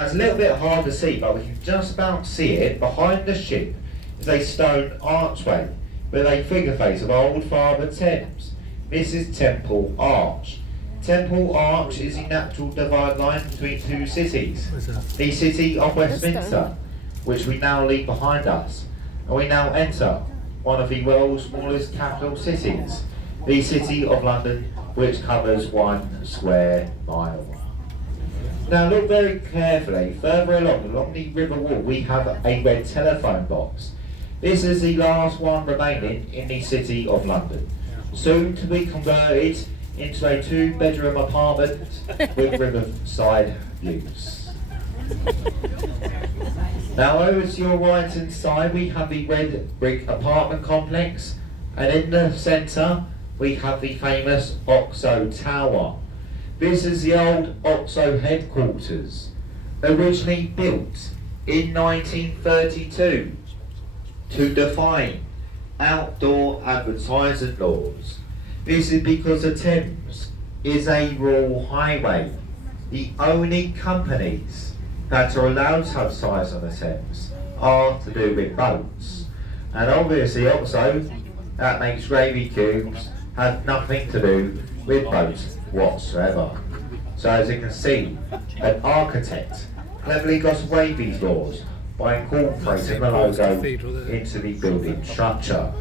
It's a little bit hard to see, but we can just about see it. Behind the ship is a stone archway with a figure face of Old Father Thames. This is Temple Arch. Temple Arch is the natural divide line between two cities. The city of Westminster, which we now leave behind us, and we now enter one of the world's smallest capital cities, the city of London, which covers 1 square mile. Now look very carefully, further along the river wall we have a red telephone box. This is the last one remaining in the city of London, soon to be converted into a 2-bedroom apartment with riverside views. Now over to your right hand side we have the red brick apartment complex, and in the centre we have the famous Oxo Tower. This is the old Oxo headquarters, originally built in 1932 to define outdoor advertising laws. This is because the Thames is a rural highway. The only companies that are allowed to have sites on the Thames are to do with boats. And obviously Oxo, that makes gravy cubes, have nothing to do with boats whatsoever. So as you can see, an architect cleverly got away with these laws by incorporating the logo into the building structure.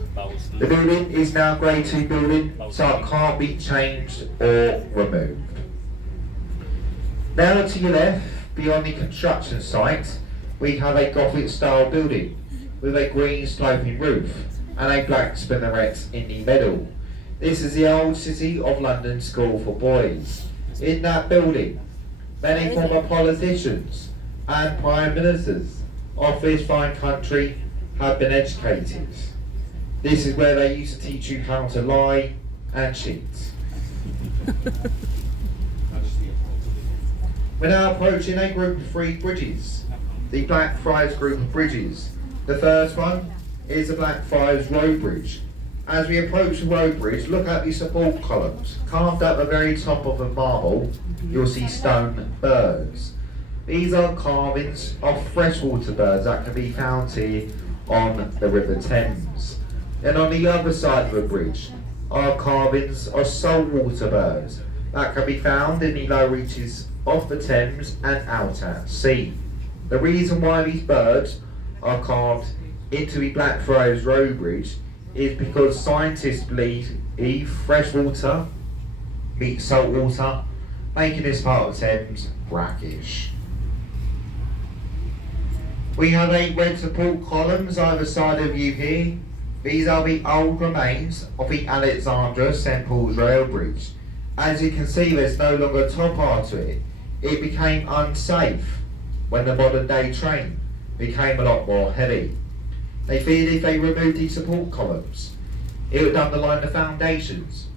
The building is now a Grade 2 building, so it can't be changed or removed. Now to your left, beyond the construction site, we have a Gothic style building with a green sloping roof and a black spinnerette in the middle. This is the old City of London School for Boys. In that building, many former politicians and prime ministers of this fine country have been educated. This is where they used to teach you how to lie and cheat. We're now approaching a group of 3 bridges, the Blackfriars group of bridges. The first one is the Blackfriars Road Bridge. As we approach the road bridge, look at the support columns. Carved at the very top of the marble, you'll see stone birds. These are carvings of freshwater birds that can be found here on the River Thames. And on the other side of the bridge are carvings of saltwater birds that can be found in the low reaches of the Thames and out at sea. The reason why these birds are carved into the Blackfriars Road Bridge is because scientists believe freshwater meets saltwater, making this part of the Thames brackish. We have 8 red support columns either side of you here. These are the old remains of the Alexandra St Paul's Rail Bridge. As you can see, there's no longer a top part to it. It became unsafe when the modern day train became a lot more heavy. They feared if they removed these support columns, it would underline the foundations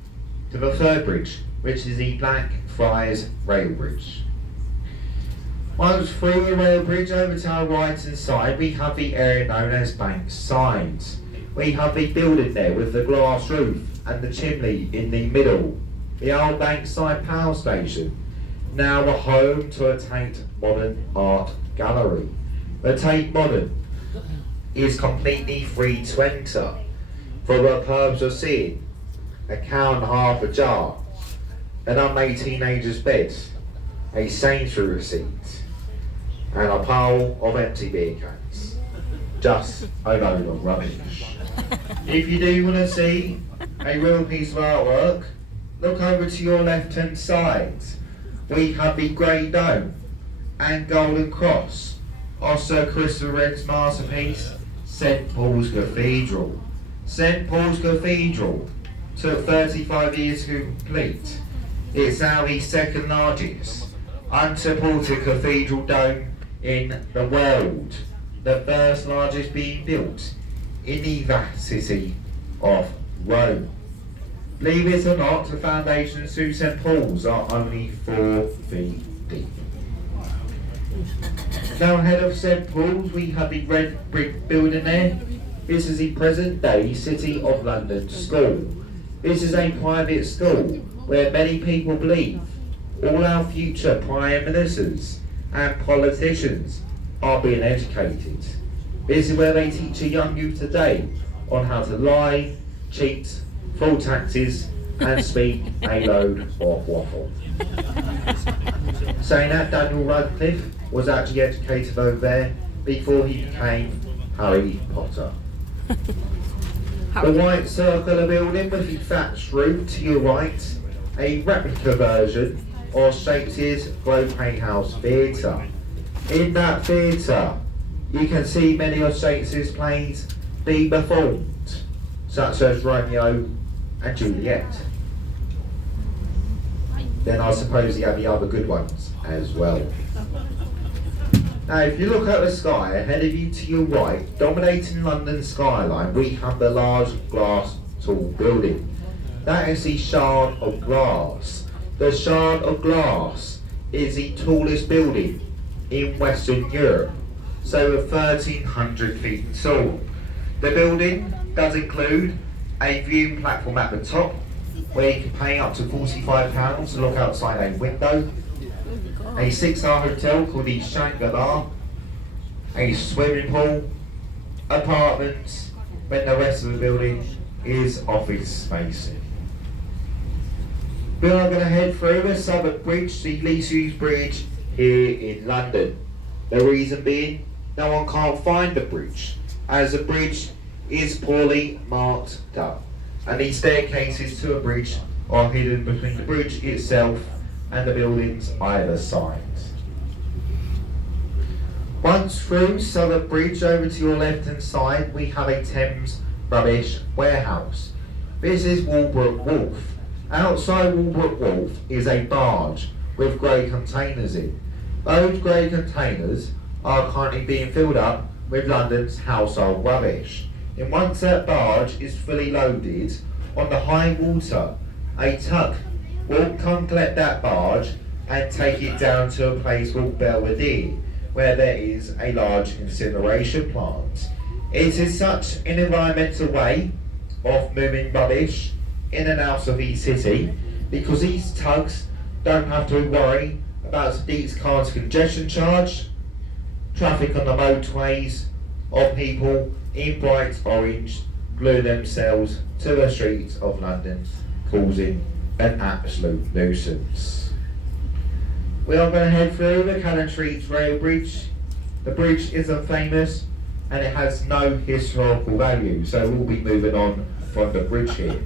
to the third bridge, which is the Blackfriars Rail Bridge. Once through the rail bridge over to our right hand side, we have the area known as Bankside. We have the building there with the glass roof and the chimney in the middle. The old Bankside Power Station, now a home to a Tate Modern Art Gallery. The Tate Modern is completely free to enter for the purpose of seeing £1.50 a jar, an unmade teenager's bed, a Sainsbury's receipt, and a pile of empty beer cans. Just a load of rubbish. If you do want to see a real piece of artwork, look over to your left hand side. We have the Grey Dome and Golden Cross of Sir Christopher Wren's masterpiece, St Paul's Cathedral. St Paul's Cathedral took 35 years to complete. It's now the 2nd largest unsupported cathedral dome in the world, the 1st largest being built in the vast city of Rome. Believe it or not, the foundations to St Paul's are only 4 feet deep. Now ahead of St Paul's we have the red brick building there. This is the present day City of London School. This is a private school where many people believe all our future prime ministers and politicians are being educated. This is where they teach a young youth today on how to lie, cheat, fraud taxes, and speak a load of waffle. Saying that, Daniel Radcliffe was actually educated over there before he became Harry Potter. The white circular building with the thatched roof to your right, a replica version of Shakespeare's Globe Playhouse Theatre. In that theatre, you can see many of Shakespeare's plays being performed, such as Romeo and Juliet. Then I suppose you have the other good ones as well. Now, if you look at the sky ahead of you to your right, dominating London's skyline, we have the large glass tall building. That is the Shard of Glass. The Shard of Glass is the tallest building in Western Europe, so over 1,300 feet tall. The building does include a viewing platform at the top, where you can pay up to £45 to look outside a window, a 6-star hotel called the Shangri-La, a swimming pool, apartments, when the rest of the building is office space. We are going to head through the Southwark Bridge, the least used bridge here in London. The reason being, no one can't find the bridge, as the bridge is poorly marked up, and these staircases to a bridge are hidden between the bridge itself and the buildings either side. Once through Southwark Bridge, over to your left hand side, we have a Thames rubbish warehouse. This is Walbrook Wharf. Outside Walbrook Wharf is a barge with grey containers in. Those grey containers are currently being filled up with London's household rubbish. And once that barge is fully loaded, on the high water, a tug will come collect that barge and take it down to a place called Belvedere, where there is a large incineration plant. It is such an environmental way of moving rubbish in and out of each city, because these tugs don't have to worry about these cars' congestion charge, traffic on the motorways, or people in bright orange glue themselves to the streets of London, causing an absolute nuisance. We are going to head through the Cannon Street rail bridge. The bridge isn't famous and it has no historical value, so we'll be moving on from the bridge here.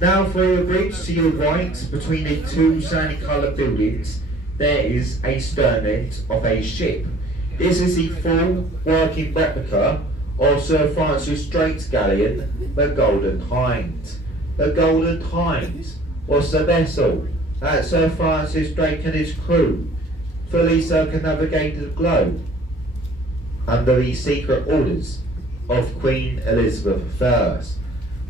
Now through the bridge to your right, between the two sandy coloured buildings, there is a stern end of a ship. This is the full working replica of Sir Francis Drake's galleon, the Golden Hind. The Golden Hind was the vessel that Sir Francis Drake and his crew fully circumnavigated the globe under the secret orders of Queen Elizabeth I.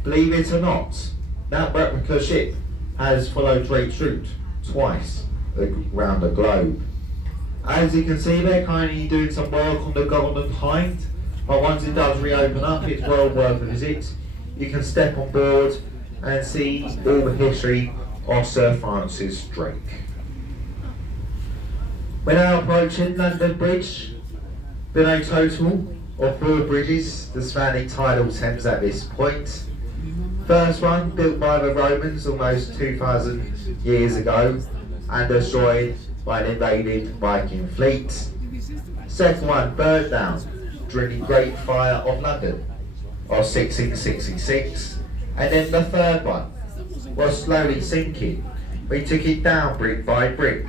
Believe it or not, that replica ship has followed Drake's route twice around the globe. As you can see, they're currently doing some work on the Golden Hind, but once it does reopen up, it's well worth a visit. You can step on board and see all the history of Sir Francis Drake. We're now approaching London Bridge. Been a total of 4 bridges that span the tidal Thames at this point. First one built by the Romans almost 2,000 years ago and destroyed by an invaded Viking fleet. Second one burnt down during the Great Fire of London of 1666. And then the third one was slowly sinking. We took it down brick by brick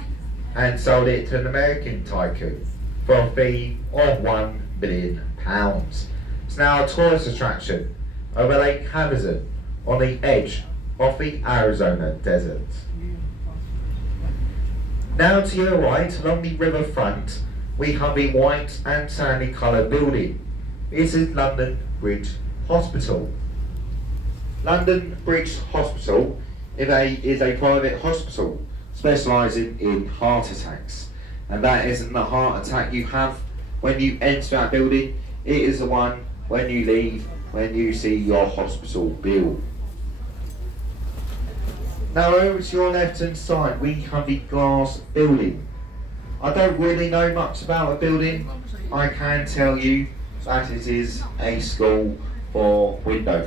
and sold it to an American tycoon for a fee of £1 billion. It's now a tourist attraction over Lake Havasu on the edge of the Arizona desert. Now to your right, along the river front, we have the white and sandy coloured building. This is London Bridge Hospital. London Bridge Hospital is a private hospital specialising in heart attacks. And that isn't the heart attack you have when you enter that building, it is the one when you leave, when you see your hospital bill. Now over to your left hand side, we have the glass building. I don't really know much about the building. I can tell you that it is a school for window